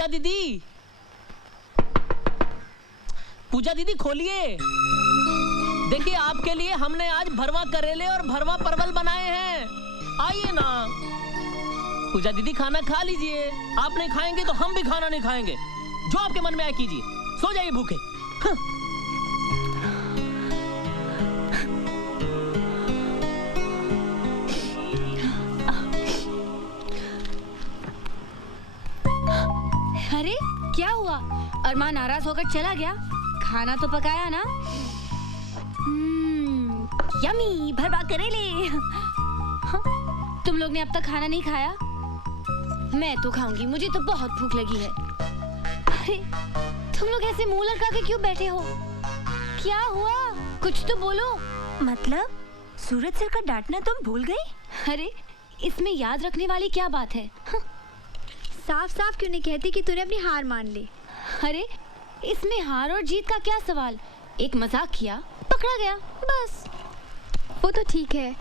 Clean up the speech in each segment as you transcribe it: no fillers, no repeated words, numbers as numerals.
पूजा दीदी, पूजा दीदी खोलिए। देखिए आपके लिए हमने आज भरवा करेले और भरवा परवल बनाए हैं, आइए ना। पूजा दीदी खाना खा लीजिए, आप नहीं खाएंगे तो हम भी खाना नहीं खाएंगे। जो आपके मन में आए कीजिए, सो जाइए भूखे। अरे क्या हुआ? अरमान नाराज होकर चला गया? खाना तो पकाया ना? यमी भरवा करेले। हाँ, तुम लोग ने अब तक खाना नहीं खाया? मैं तो खाऊंगी, मुझे तो बहुत भूख लगी है। अरे तुम लोग ऐसे मुंह लटका के क्यों बैठे हो? क्या हुआ? कुछ तो बोलो। मतलब सूरज सर का डांटना तुम भूल गई? अरे इसमें याद रखने वाली क्या बात है? साफ साफ क्यों नहीं कहती कि तूने अपनी हार मान ली? अरे इसमें हार और जीत का क्या सवाल? एक मजाक किया, पकड़ा गया, बस। वो तो ठीक है,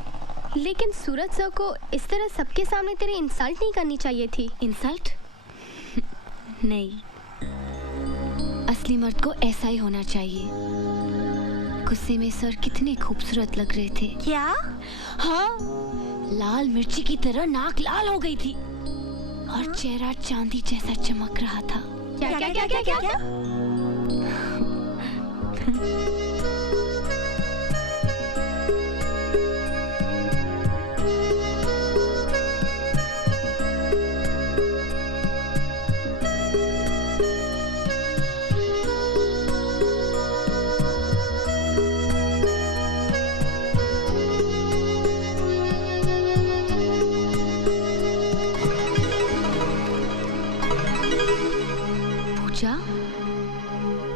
लेकिन सूरज सर को इस तरह सबके सामने तेरी इंसल्ट नहीं करनी चाहिए थी। इंसल्ट? नहीं, असली मर्द को ऐसा ही होना चाहिए। गुस्से में सर कितने खूबसूरत लग रहे थे। क्या? हाँ, लाल मिर्ची की तरह नाक लाल हो गई थी और चेहरा चांदी जैसा चमक रहा था। क्या क्या क्या क्या क्या, क्या?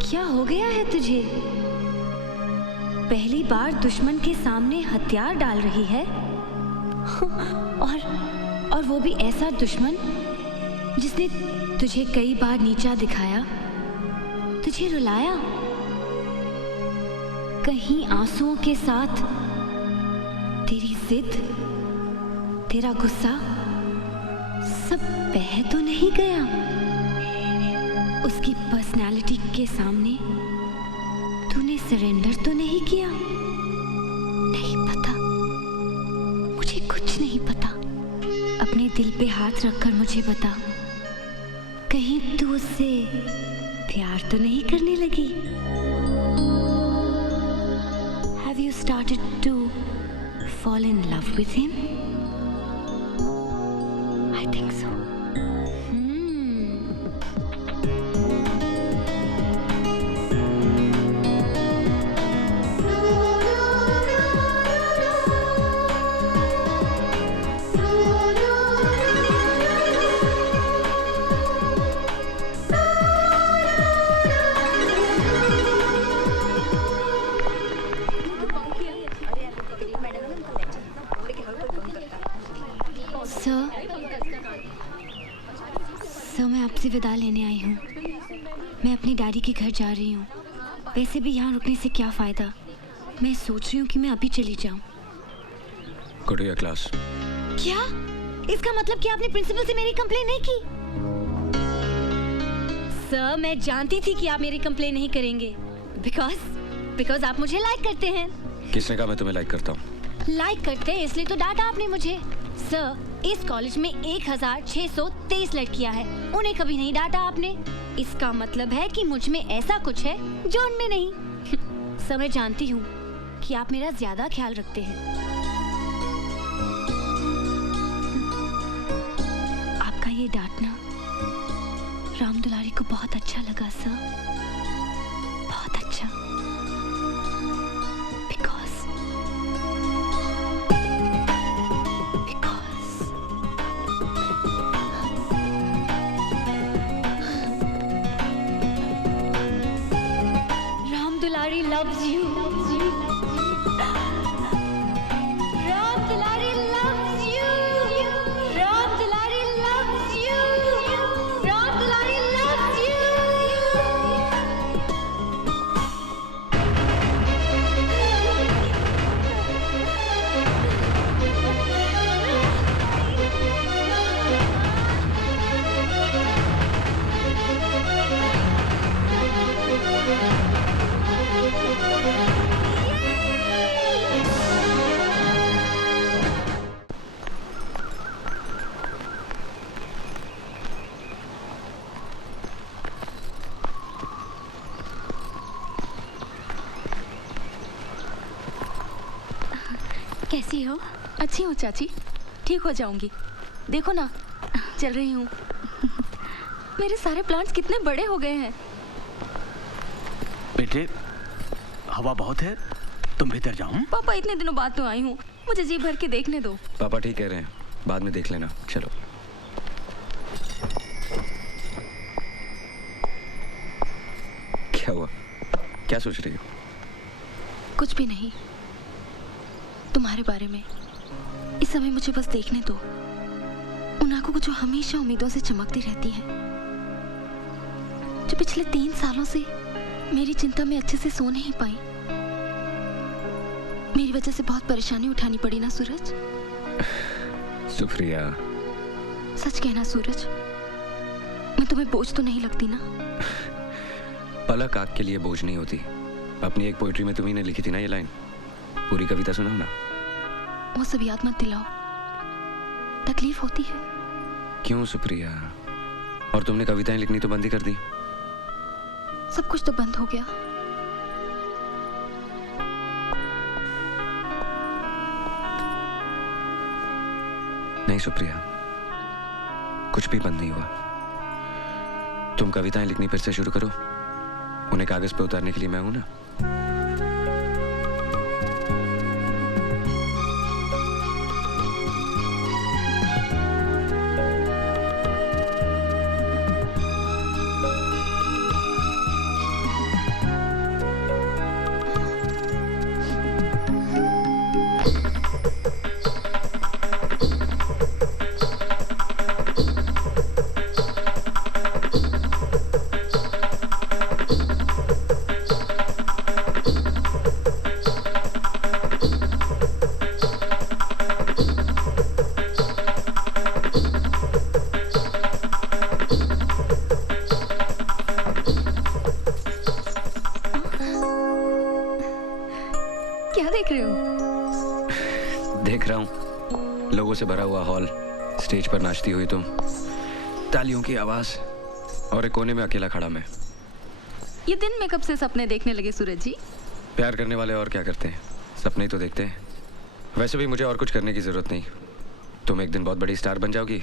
क्या हो गया है तुझे? पहली बार दुश्मन के सामने हथियार डाल रही है और वो भी ऐसा दुश्मन जिसने तुझे कई बार नीचा दिखाया, तुझे रुलाया, कहीं आंसुओं के साथ। तेरी जिद, तेरा गुस्सा सब बह तो नहीं गया? उसकी पर्सनालिटी के सामने तूने सरेंडर तो नहीं किया? नहीं पता, मुझे कुछ नहीं पता। अपने दिल पे हाथ रखकर मुझे बता, कहीं तू उससे प्यार तो नहीं करने लगी? Have you started to fall in love with him? I think so. Sir, मैं आपसे विदा लेने आई हूँ। मैं अपनी डैडी के घर जा रही हूँ। वैसे भी यहाँ रुकने से क्या फ़ायदा? मैं सोच रही हूँ कि मैं अभी चली जाऊँ। Go to your class. क्या? इसका मतलब कि आपने प्रिंसिपल से मेरी कंप्लेन नहीं की? सर, मैं जानती थी कि आप मेरी कंप्लेन नहीं करेंगे। बिकॉज आप मुझे लाइक करते हैं। किसने कहा मैं तुम्हें लाइक करता हूँ? लाइक करते हैं इसलिए तो डांटा आपने मुझे। सर, इस कॉलेज में 1623 लड़कियां हैं, उन्हें कभी नहीं डांटा आपने। इसका मतलब है कि मुझ में ऐसा कुछ है जो उनमें नहीं। सर, मैं जानती हूँ कि आप मेरा ज्यादा ख्याल रखते हैं। आपका ये डांटना राम दुलारी को बहुत अच्छा लगा सर, बहुत अच्छा। Loves you. Ram Dulari loves you. Ram Dulari loves you. Ram Dulari loves you. कैसी हो? अच्छी हूँ चाची, ठीक हो जाऊंगी। देखो ना, चल रही हूँ। मेरे सारे प्लांट्स कितने बड़े हो गए हैं। बेटे, हवा बहुत है, तुम भीतर जाओ। पापा इतने दिनों बाद तो आई हूँ, मुझे जी भर के देखने दो। पापा ठीक कह रहे हैं, बाद में देख लेना। चलो। क्या हुआ? क्या सोच रही हो? कुछ भी नहीं, तुम्हारे बारे में। इस समय मुझे बस देखने दो उन आंखों को जो हमेशा उम्मीदों से चमकती रहती हैं, जो पिछले 3 सालों से मेरी चिंता में अच्छे से सो नहीं पाई। मेरी वजह से बहुत परेशानी उठानी पड़ी ना सूरज? सुप्रिया, सच कहना सूरज, मैं तुम्हें बोझ तो नहीं लगती ना? पलक आग के लिए बोझ नहीं होती। अपनी एक पोइट्री में तुम्ही ने लिखी थी ना ये लाइन, पूरी कविता सुनाओ ना। वो सब याद मत दिलाओ, तकलीफ होती है। क्यों सुप्रिया? और तुमने कविताएं लिखनी तो बंद ही कर दी। सब कुछ तो बंद हो गया। नहीं सुप्रिया, कुछ भी बंद नहीं हुआ। तुम कविताएं लिखनी फिर से शुरू करो, उन्हें कागज पे उतारने के लिए मैं हूं ना। क्या देख रहे हो? देख रहा हूं लोगों से भरा हुआ हॉल, स्टेज पर नाचती हुई तुम, तालियों की आवाज, और एक कोने में अकेला खड़ा मैं। ये दिन में कब से सपने देखने लगे सूरज जी? प्यार करने वाले और क्या करते हैं, सपने ही तो देखते हैं। वैसे भी मुझे और कुछ करने की जरूरत नहीं। तुम एक दिन बहुत बड़ी स्टार बन जाओगी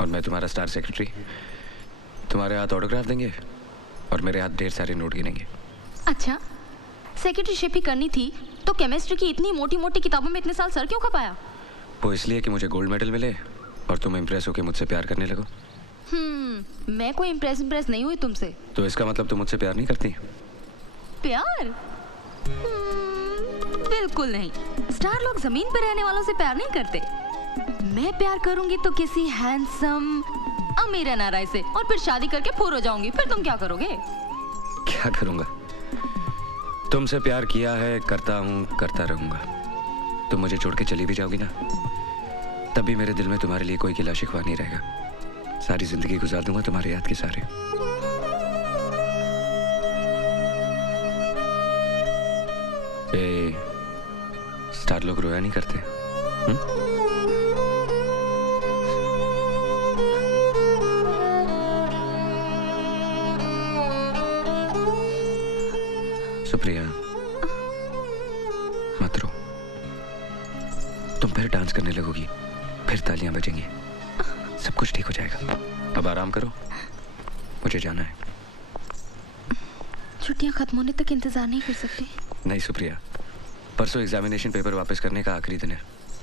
और मैं तुम्हारा स्टार सेक्रेटरी। तुम्हारे हाथ ऑटोग्राफ देंगे और मेरे हाथ ढेर सारे नोट गिनेंगे। अच्छा, सेक्रेटरीशिप ही करनी थी तो केमिस्ट्री की इतनी मोटी मोटी किताबों में इतने साल सर क्यों खपाया? वो इसलिए कि मुझे गोल्ड मेडल मिले और तुम इम्प्रेस होकर मुझसे प्यार करने लगो। मैं कोई इम्प्रेस नहीं हुई तुमसे। तो इसका मतलब तुम मुझसे प्यार नहीं करती? प्यार? बिल्कुल नहीं। स्टार लोग जमीन पर रहने वालों से प्यार नहीं करते। मैं प्यार करूंगी तो किसी हैंडसम अमीर एनआरआई से, और फिर शादी करके फूर हो जाऊंगी। फिर तुम क्या करोगे? क्या करूंगा? तुमसे प्यार किया है, करता हूँ, करता रहूंगा। तुम मुझे छोड़ के चली भी जाओगी ना, तभी मेरे दिल में तुम्हारे लिए कोई गिला शिकवा नहीं रहेगा। सारी जिंदगी गुजार दूंगा तुम्हारे याद के सारे। स्टार लोग रोया नहीं करते। सुप्रिया, मत रो। तुम फिर डांस करने लगोगी, फिर तालियां बजेंगी, सब कुछ ठीक हो जाएगा। अब आराम करो, मुझे जाना है। छुट्टियां खत्म होने तक इंतजार नहीं कर सकते? नहीं सुप्रिया, परसों एग्जामिनेशन पेपर वापस करने का आखिरी दिन है,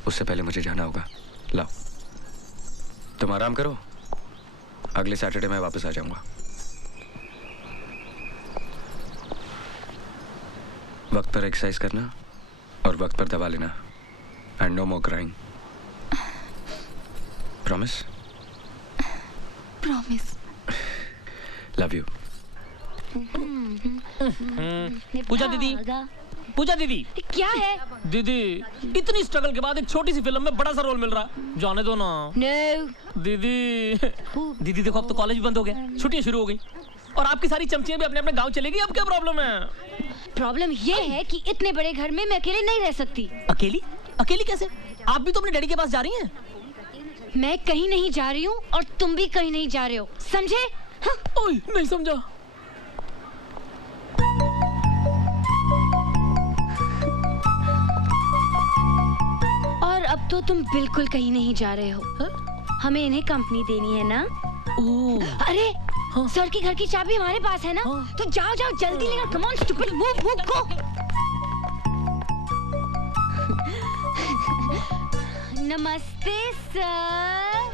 उससे पहले मुझे जाना होगा। लाओ, तुम आराम करो, अगले सैटरडे मैं वापस आ जाऊंगा। वक्त पर एक्सरसाइज करना और वक्त पर दवा लेना, and no more crying. Promise? Promise. Love you. Pooja दीदी, पूजा दीदी। क्या है? दीदी, इतनी स्ट्रगल के बाद एक छोटी सी फिल्म में बड़ा सा रोल मिल रहा है, जाने दो ना। No. दीदी, दीदी देखो अब तो कॉलेज भी बंद हो गया, छुट्टियां शुरू हो गई, और आपकी सारी चमचियां भी अपने अपने गांव चलेगी। अब क्या प्रॉब्लम है? प्रॉब्लम ये है कि इतने बड़े घर में मैं अकेले नहीं रह सकती। अकेली? अकेली कैसे? आप भी तो अपने डैडी के पास जा रही हैं। मैं कहीं नहीं जा रही हूँ और तुम भी कहीं नहीं जा रहे हो, समझे? हाँ? ओए, नहीं समझा। तो तुम बिल्कुल कहीं नहीं जा रहे हो। हमें इन्हें कंपनी देनी है ना? अरे सर की घर की चाबी हमारे पास है ना? तो जाओ जाओ जल्दी लेकर, come on stupid, move move go. नमस्ते सर।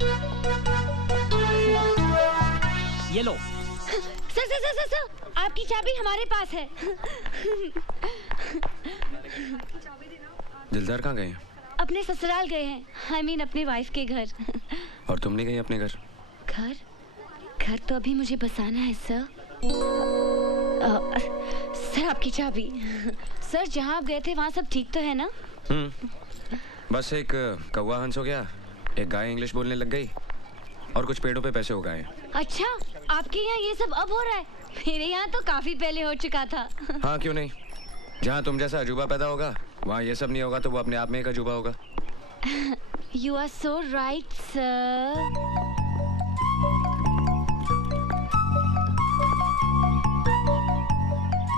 ये लो। Sir sir sir sir sir, आपकी चाबी हमारे पास है। दिलदार कहाँ गए हैं? अपने ससुराल गए हैं, I mean अपने वाइफ के घर। और तुम नहीं गई अपने घर? घर घर तो अभी मुझे बसाना है सर। सर आपकी चाबी। सर जहाँ आप गए थे वहाँ सब ठीक तो है ना? बस एक कौवा हंस हो गया, एक गाय इंग्लिश बोलने लग गई और कुछ पेड़ों पे पैसे उगाए हैं। अच्छा, आपके यहाँ ये सब अब हो रहा है? मेरे यहाँ तो काफी पहले हो चुका था। हाँ क्यों नहीं, जहाँ तुम जैसा अजूबा पैदा होगा वहाँ ये सब नहीं होगा तो वो अपने आप में एक अजूबा होगा। You are so right, sir.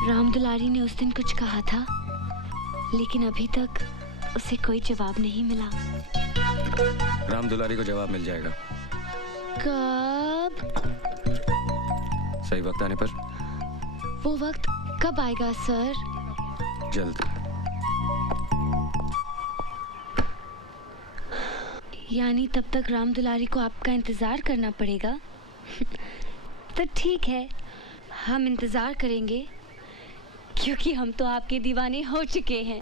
Ram Dulari ने उस दिन कुछ कहा था, लेकिन अभी तक उसे कोई जवाब नहीं मिला। राम दुलारी को जवाब मिल जाएगा। कब? सही वक्त आने पर। वो वक्त कब आएगा सर? जल्द। यानी तब तक राम दुलारी को आपका इंतजार करना पड़ेगा। तो ठीक है, हम इंतजार करेंगे, क्योंकि हम तो आपके दीवाने हो चुके हैं।